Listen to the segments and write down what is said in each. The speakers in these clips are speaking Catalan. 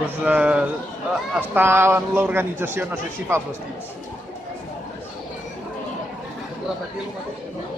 Està en l'organització, no sé si fa els vestits. Repetir el mateix que no.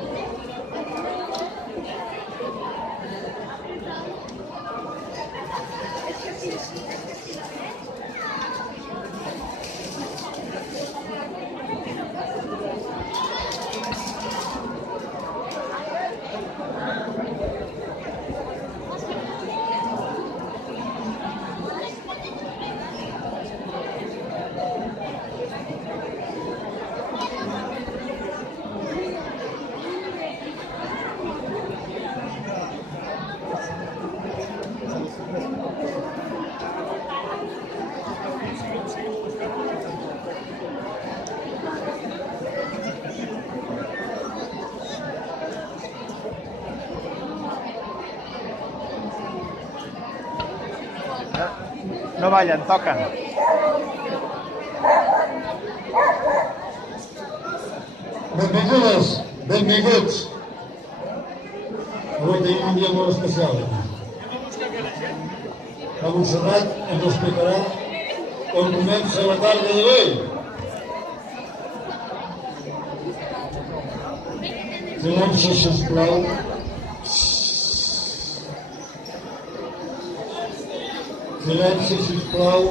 No ballen, toquen. Benvingudes, benvinguts. Avui tenim un dia molt especial. La Montserrat ens explicarà on comença la tarda d'avui. Silenci, sisplau. Silenci, sisplau.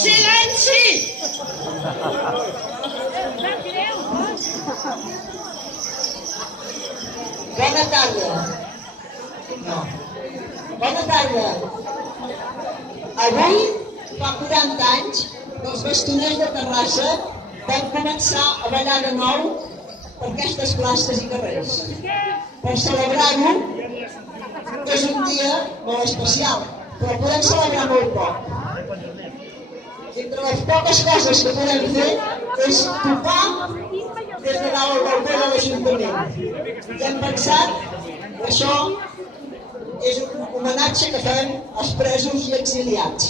Silenci! Bona tarda. No. Bona tarda. Avui, fa 40 anys, els bastoners de Terrassa van començar a ballar de nou per aquestes places i carrers. Per celebrar-ho, és un dia molt especial, però podem celebrar molt poc. Entre les poques coses que podem fer és tocar des de dalt al balcó de l'Ajuntament. I hem pensat que això és un homenatge que fem als presos i exiliats.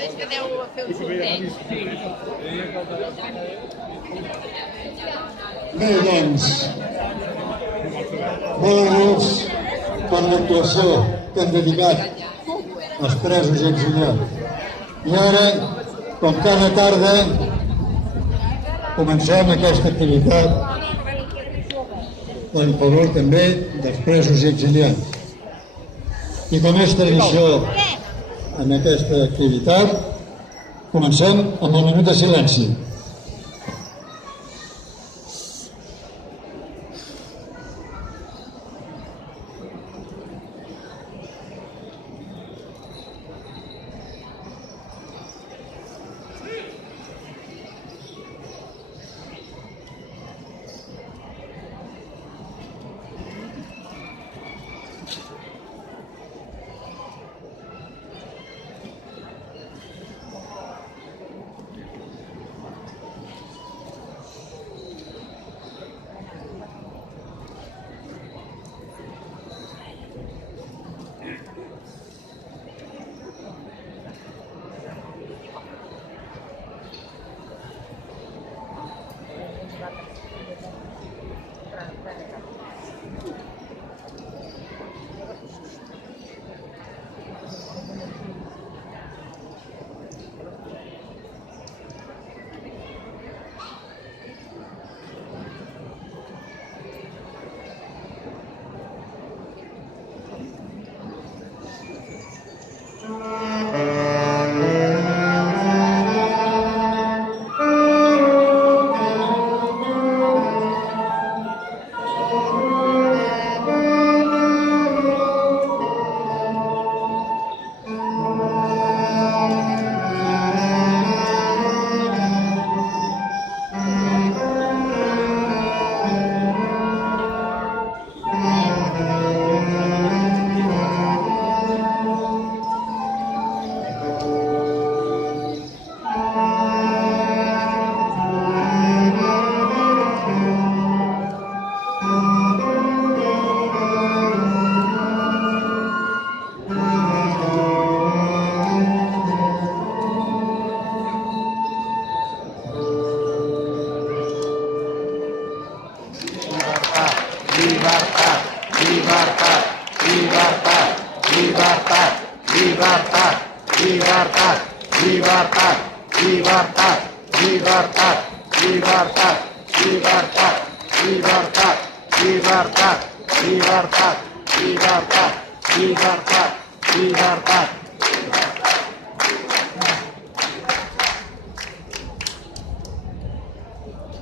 És que deu fer un sorteig. Bé, doncs, molt agraïts per l'actuació que han dedicat als presos i exiliats. I ara, com cada tarda, comencem aquesta activitat en favor també dels presos i exiliats. I com és tradició en aquesta activitat, comencem amb el minut de silenci.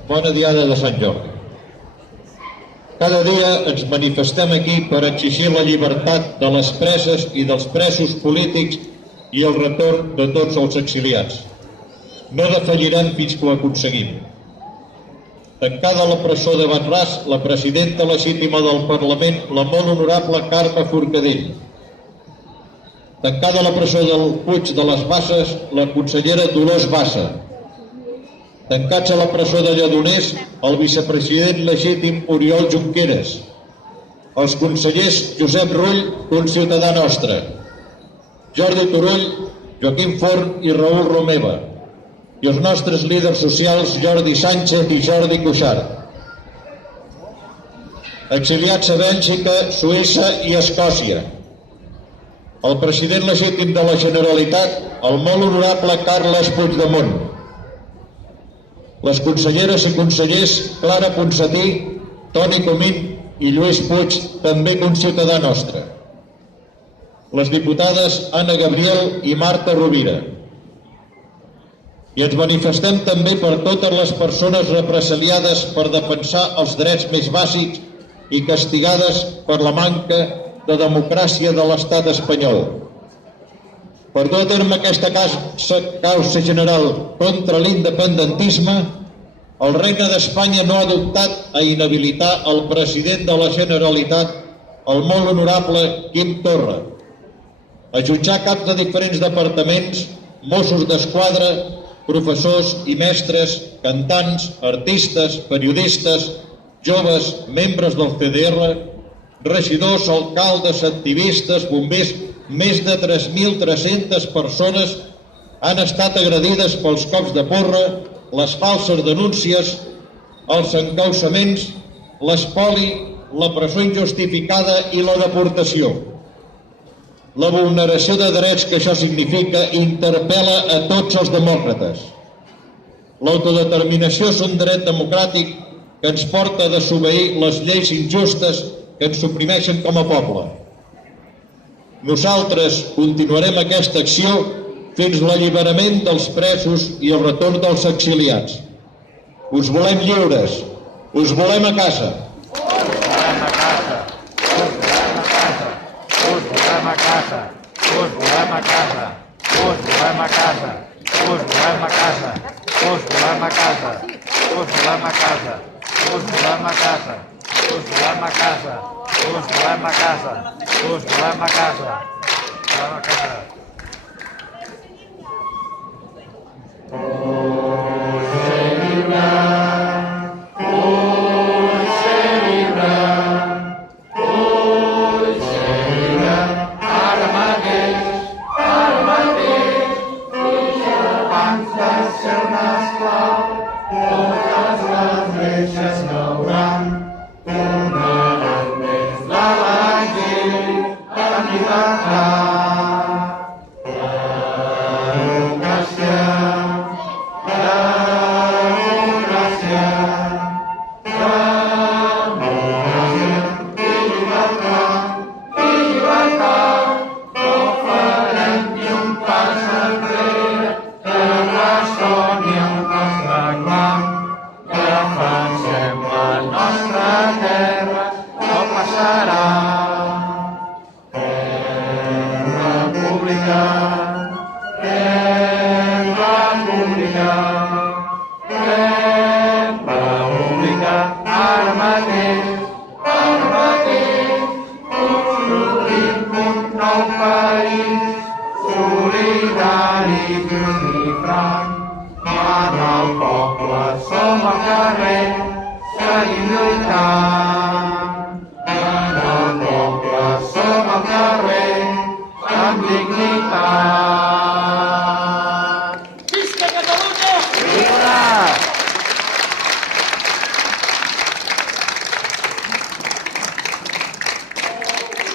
Bona diada de Sant Jordi. Cada dia ens manifestem aquí per exigir la llibertat de les preses i dels presos polítics i el retorn de tots els exiliats. No defallirem fins que ho aconseguim. Tancada a la presó de Banràs, la presidenta legítima del Parlament, la molt honorable Carme Forcadell. Tancada a la presó del Puig de les Basses, la consellera Dolors Bassa. Tancats a la presó de Lledoners, el vicepresident legítim Oriol Junqueras. Els consellers Josep Rull, conciutadà nostre. Jordi Turull, Joaquim Forn i Raül Romeva. I els nostres líders socials Jordi Sánchez i Jordi Cuixart. Exiliats a Bèlgica, Suïssa i Escòcia. El president legítim de la Generalitat, el molt honorable Carles Puigdemont. Les conselleres i consellers Clara Ponsatí, Toni Comín i Lluís Puig, també conciutadà nostre. Les diputades Anna Gabriel i Marta Rovira. I ens manifestem també per totes les persones represaliades per defensar els drets més bàsics i castigades per la manca de democràcia de l'estat espanyol. Per dur a terme aquesta causa general contra l'independentisme, el Regne d'Espanya no ha dubtat a inhabilitar el president de la Generalitat, el molt honorable Quim Torra, a jutjar caps de diferents departaments, Mossos d'Esquadra, professors i mestres, cantants, artistes, periodistes, joves, membres del CDR, regidors, alcaldes, activistes, bombers, més de 3.300 persones han estat agredides pels cops de porra, les falses denúncies, els encausaments, l'espoli, la presó injustificada i la deportació. La vulneració de drets que això significa interpel·la a tots els demòcrates. L'autodeterminació és un dret democràtic que ens porta a desobeir les lleis injustes que ens suprimeixen com a poble. Nosaltres continuarem aquesta acció fins l'alliberament dels presos i el retorn dels exiliats. Us volem lliures, us volem a casa. Us volem a casa, us volem a casa, us volem a casa, us volem a casa, us volem a casa, us volem a casa, us volem a casa, us volem a casa, us volem a casa, us volem a casa.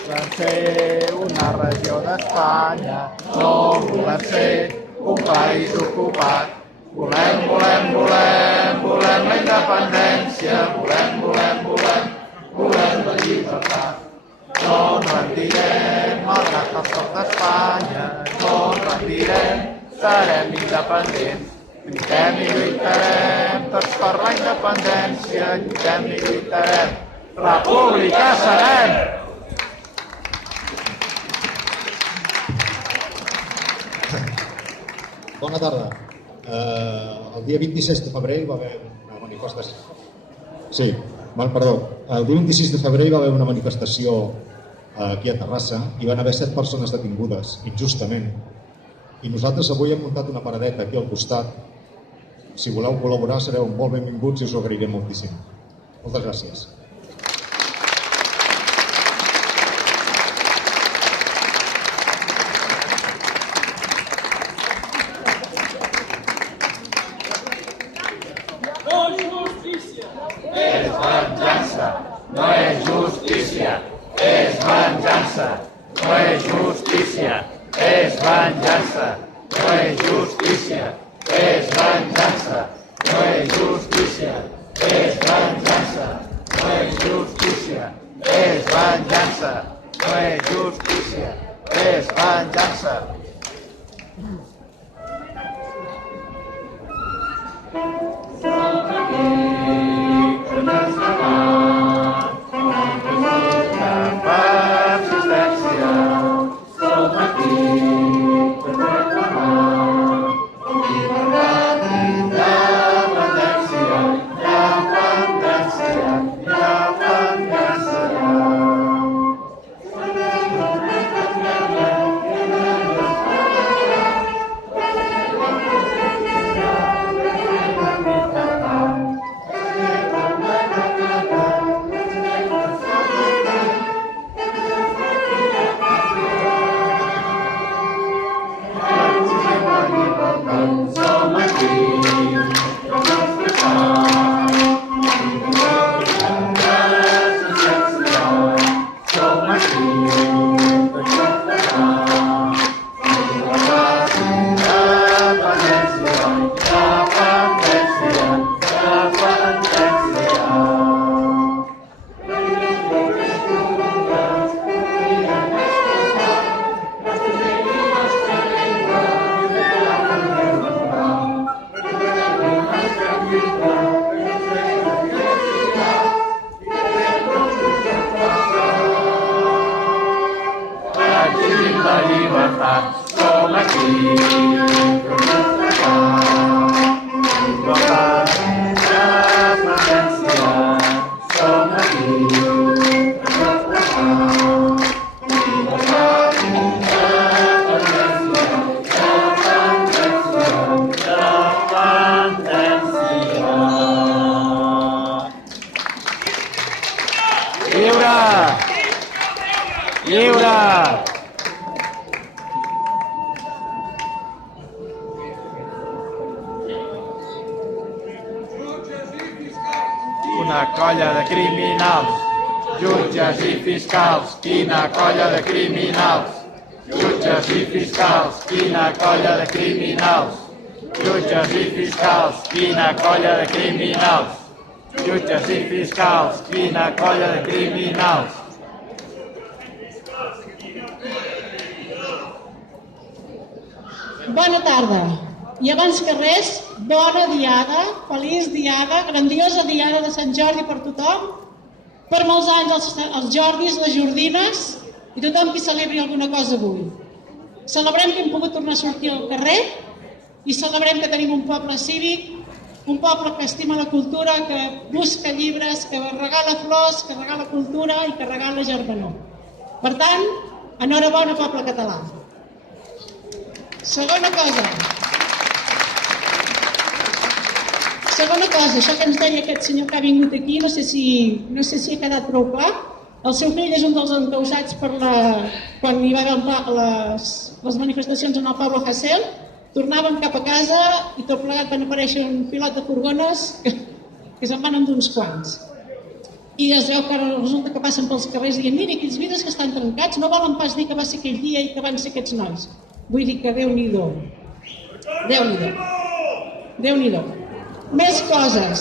Volem ser una regió d'Espanya, no volem ser un país ocupat. Volem la independència, volem la llibertat. No ens rendirem, malgrat els cops d'Espanya, no ens rendirem, serem independents. Lluitem i lluitarem, tots per la independència, lluitem i lluitarem. República serem! Bona tarda. El dia 26 de febrer hi va haver una manifestació. Sí, perdó. El dia 26 de febrer hi va haver una manifestació aquí a Terrassa i van haver 7 persones detingudes, injustament. I nosaltres avui hem muntat una paradeta aquí al costat. Si voleu col·laborar sereu molt benvinguts i us ho agrairé moltíssim. Moltes gràcies. No és justícia, és venjança. No és justícia, és venjança. No és justícia, és venjança. No és justícia, és venjança. No és justícia, és venjança. No és justícia, és venjança. vivim la llibertat, som aquí, com nostre igualtat, independència, som aquí, com nostre Lliure! Una colla de criminals, jutges i fiscals, quina colla de criminals. Jutges i fiscals, quina colla de criminals. Jutges i fiscals, quina colla de criminals. Jutges i fiscals, quina colla de criminals. Bona tarda. I abans que res, bona diada, feliç diada, grandiosa diada de Sant Jordi per tothom, per molts anys els Jordis, les Jordines i tothom qui celebri alguna cosa avui. Celebrem que hem pogut tornar a sortir al carrer i celebrem que tenim un poble cívic, un poble que estima la cultura, que busca llibres, que regala flors, que regala cultura i que regala germanor. Per tant, enhorabona poble català. Segona cosa, això que ens deia aquest senyor que ha vingut aquí, no sé si ha quedat prou clar. El seu fill és un dels encausats quan hi va haver les manifestacions en el poble Hasél. Tornaven cap a casa i tot plegat van aparèixer un pilot de furgones que se'n van endur uns quants. I es veu que resulta que passen pels carrers dient mira, aquells vidres que estan trencats no volen pas dir que va ser aquell dia i que van ser aquests nois. Vull dir que Déu-n'hi-do. Déu-n'hi-do. Déu-n'hi-do. Més coses.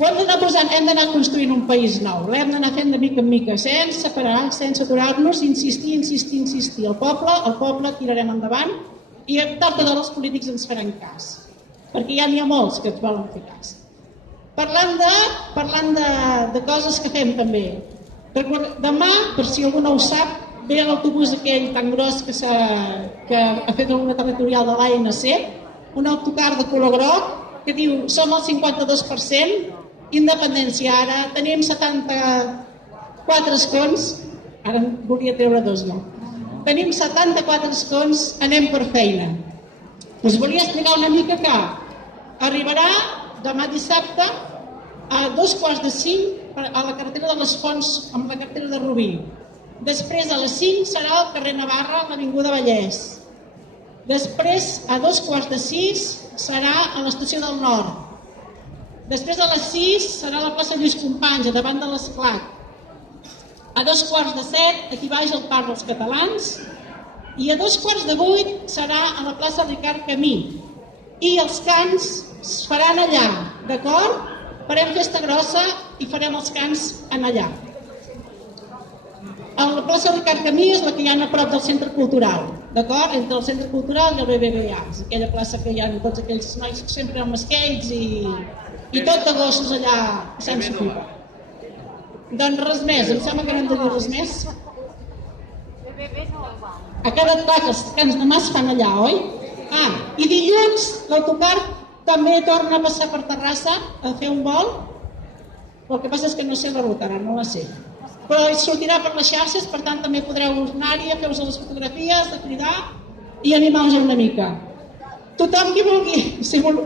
Ho hem d'anar posant, hem d'anar construint un país nou. L'hem d'anar fent de mica en mica, sense parar, sense aturar-nos, insistir. El poble tirarem endavant i tard o d'hora els polítics ens faran cas. Perquè ja n'hi ha molts que ens volen fer cas. Parlant de coses que fem també. Demà, per si algú no ho sap, ve l'autobús aquell tan gros que ha fet una territorial de l'ANC, un autocar de color groc que diu som el 52%, independència ara, tenim 74 escons, ara en volia treure dos, no? Tenim 74 escons, anem per feina. Us volia explicar una mica que arribarà demà dissabte a 4:45 a la carretera de les Fonts amb la carretera de Rubí. Després a les 5 serà al carrer Navarra, a l'Avinguda Vallès. Després a 5:45 serà a l'Estació del Nord. Després a les 6 serà a la plaça Lluís Companys, davant de l'Esclat. A 7:15 aquí baix al Parc dels Catalans. I a 7:45 serà a la plaça Ricard Camí. I els cants es faran allà, d'acord? Farem festa grossa i farem els cants allà. La plaça Ricard Camí és la que hi ha a prop del centre cultural, d'acord? Entre el centre cultural i el BBVA. És aquella plaça que hi ha tots aquells nois sempre amb skates i tot de gossos allà sense pipa. Doncs res més, em sembla que no hem de dir res més. Ha quedat clar que els cants demà es fan allà, oi? I dilluns l'autocar també torna a passar per Terrassa a fer un vol. El que passa és que no sé la ruta, ara no la sé. Però sortirà per les xarxes, per tant també podreu anar-hi a fer-vos les fotografies, de cridar i animar-vos una mica. Tothom qui vulgui, si vol...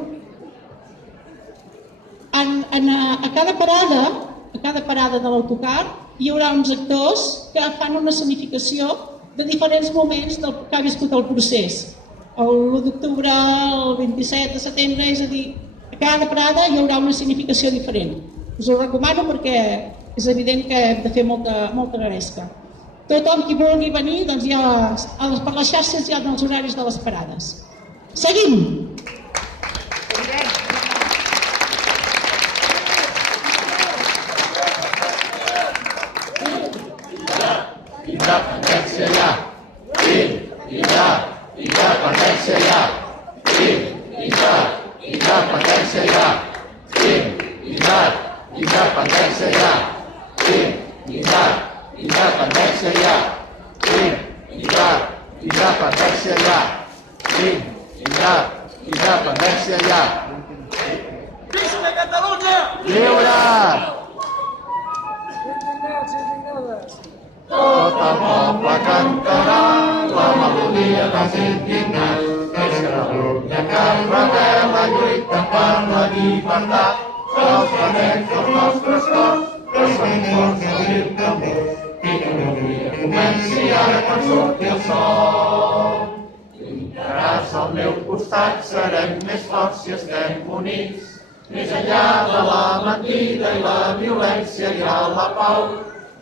A cada parada de l'autocar hi haurà uns actors que fan una escenificació de diferents moments que ha viscut el procés. L'1 d'octubre, el 27 de setembre, és a dir, a cada parada hi haurà una escenificació diferent. Us ho recomano perquè és evident que hem de fer molta gresca. Tothom qui vulgui venir, doncs per les xarxes hi ha els horaris de les parades. Seguim! Independència ja! Independència ja! Independència ja! Independència ja! Independència independència ja! Independència ja! Independència ja! Visca Catalunya! Lliure! Tot el poble cantarà la melodia dels indignats. És Catalunya que es rebel·la, lluita per la llibertat. Els fanets dels nostres cors, que són forts de viu tambor. I que no dia comenci ara quan surti el sol. Lluitaràs al meu costat, serem més forts si estem units. Més enllà de la mentida i la violència hi ha la pau.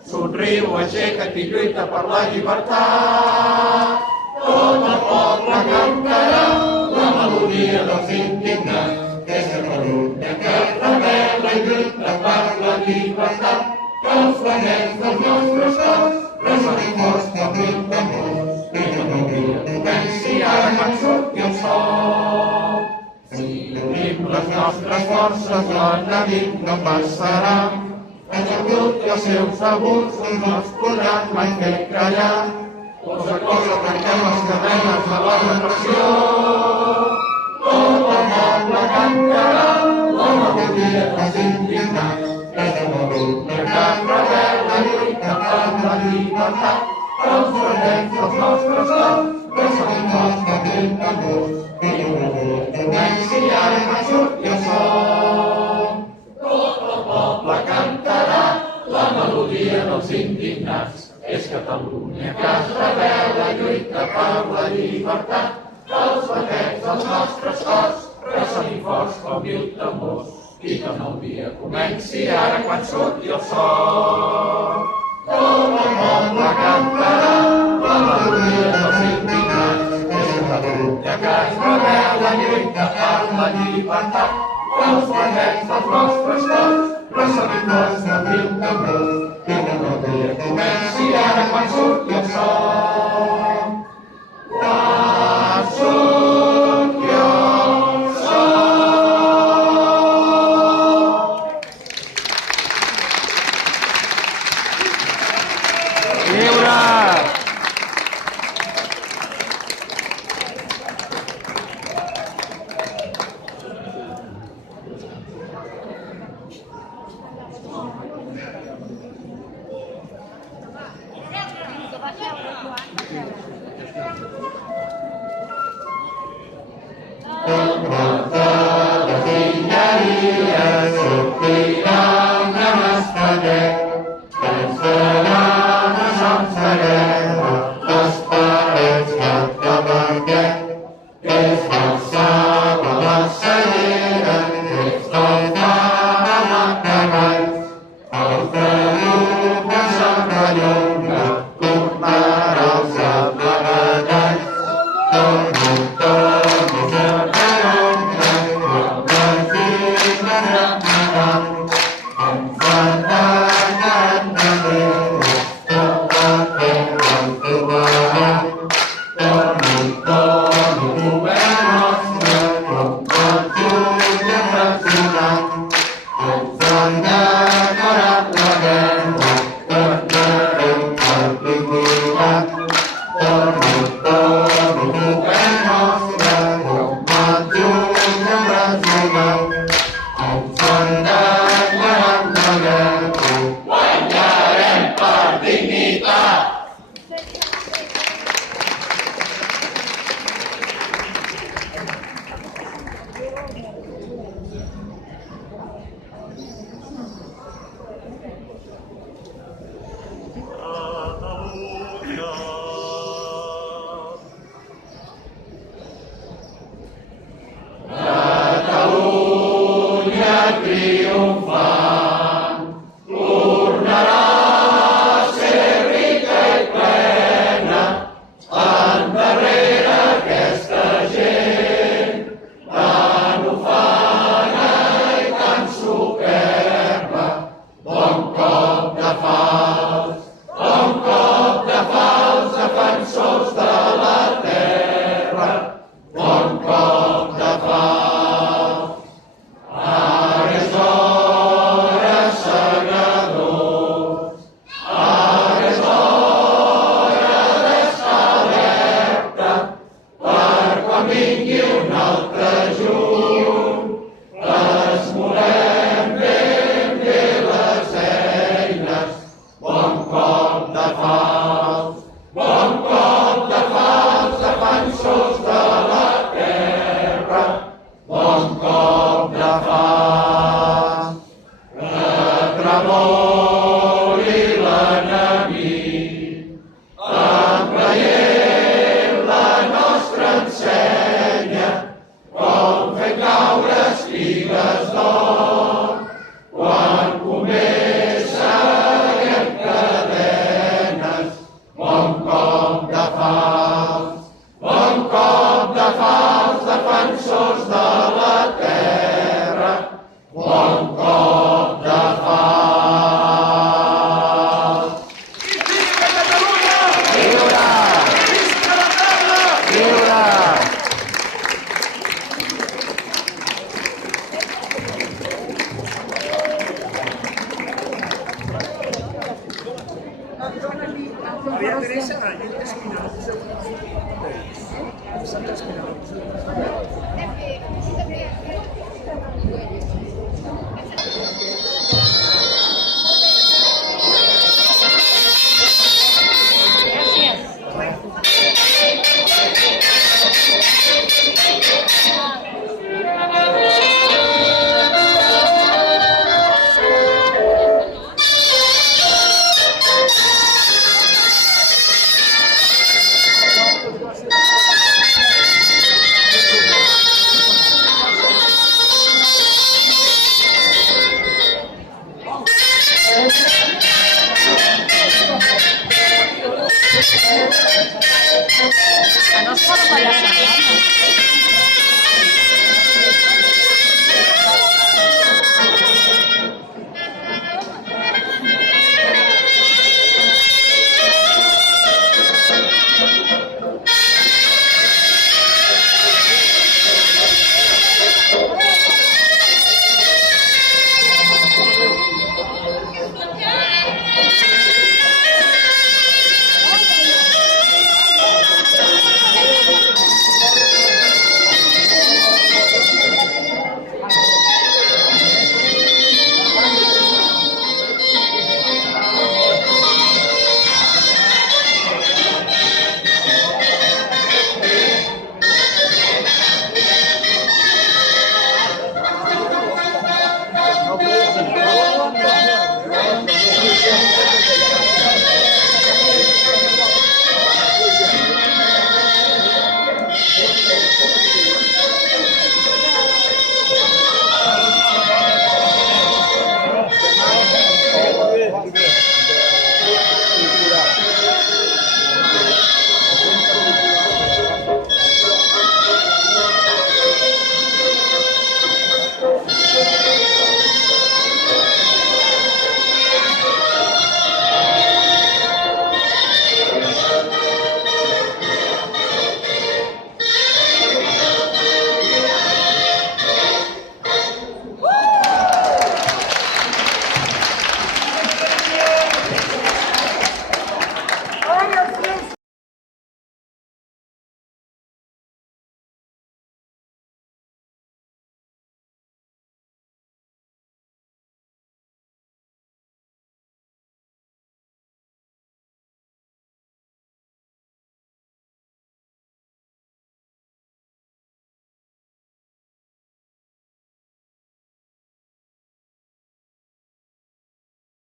Somriu, aixeca't i lluita per la llibertat. Tot el poble cantarà la melodia dels indignats. És Catalunya que es rebel·la i lluita per la llibertat. Que els fanets dels nostres cors ressonin forts com mil tambors. I que no dia comenci ara quan surti el sol. Si unim les nostres forces, l'enemic no passarà. En el brut i els seus abusos no es podran mai fer callar. Cosa trenquem les cadenes de la repressió. Tot el poble cantarà la melodia dels indignats. És Catalunya que es rebel·la i lluita per la llibertat. Els fanets dels nostres cors ressonin forts com mil tambors. I una dia comenci ara quan surti el sol. Tot el poble cantarà la melodia dels indignats. És Catalunya que es rebel·la i lluita per la llibertat. Els fanets dels nostres cors ressonin forts com mil tambors. I que el nou dia comenci ara quan surti el sol. Tot el poble cantarà la melodia dels indignats. És Catalunya que es rebel·la i lluita per la llibertat. Els fanets dels nostres cors ressonin forts com mil tambors. I que el nou dia comenci ara quan surti el sol. Quan surti el sol. Lliure! Teresa Gallego Espinosa. Santa Espinosa. Que no es por payasadas.